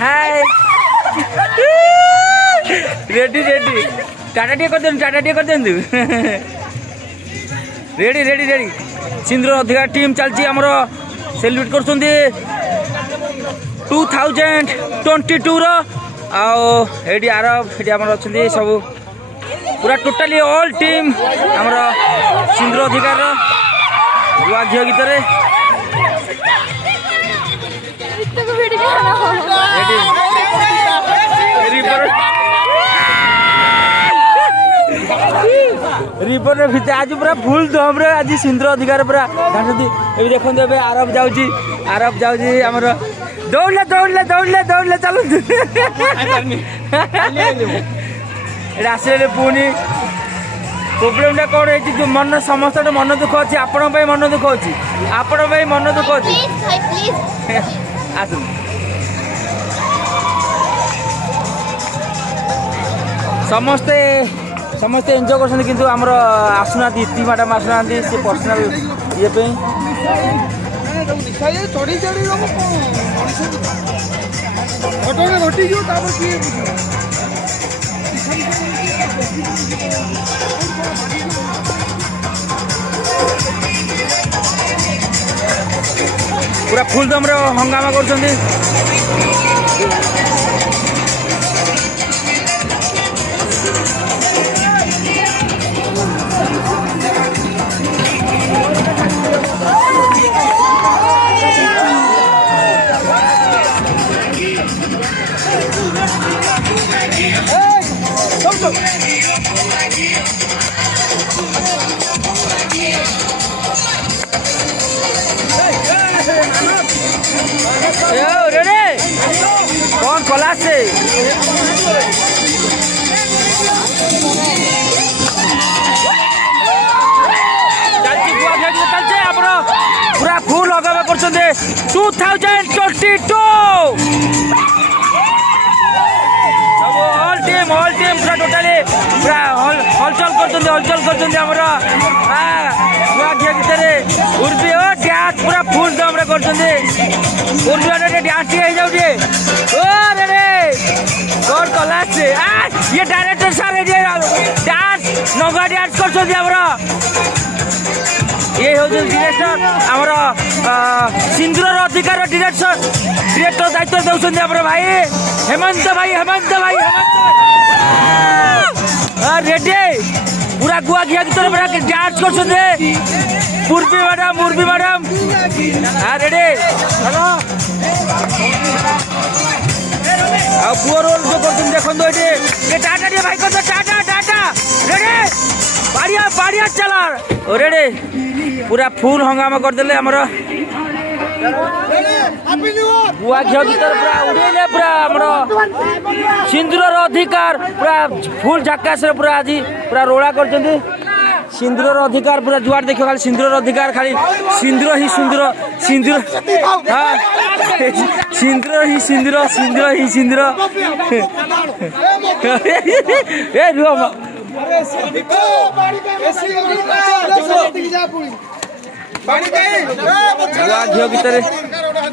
हाय ready ready Tata टे कर दिंतु ready ready ready सिंधुर अधिकार टीम चलती आमर सेलिब्रेट कर 2022 आरब ये आम अच्छा सब पूरा टोटाली ऑल टीम आमर सिंधुर अधिकार जुआ झील गीत रिपोर्टर भितर आज पूरा फुल दम आज सिंधुर अधिकार पूरा ये देखते आरब जाऊँगी आमर दौड़ले दौड़ले दौड़ले दौड़ले चलु आसले पुणी प्रोब्लेमटा कौन है जो मन समस्त मन दुख अच्छी आपण मन दुख अच्छी आपण मन दुख अच्छी आस समस्ते समस्ते एंजॉय कर किंतु आमर आसुना इति मैडम आसुना सी पर्सनाल ये पूरा फुल दम हंगामा कर कौन कला से पूरा फुल हंगामा कर 2022 ऑल टीम पूरा टोटाली पूरा हलचल कर गीत उर्बी डांस पूरा फुल दम कर उर्बी डांस टे कौन कला से ये डायरेक्टर साहब डांस नगा डांस कर ये हूँ डिरेक्टर आमर सिंधुर अधिकार डिरेक्टर दायित्व दौरान आम भाई हेमंत भाई रेडी पूरा गुआ घिया गीत पूरा डांस कर मुर्बी मैडम रेडी पुअ रोल जो कर देखो ये टाटा टे भाई कर टाटा रेडी बढ़िया चला रेडी पूरा फुल हंगामा करदे आमर गुआ घी गीत पूरा उड़े पूरा आमर सिंधुर अधिकार पूरा फुल झाकास पूरा आज पूरा रोला कर सिंधुर अधिकार पूरा जुआर देखो खाली सिंधुर अधिकार खाली सिंधुर ही सिंधुर हाँ सिंधुर ए रुह गुआ घी गीत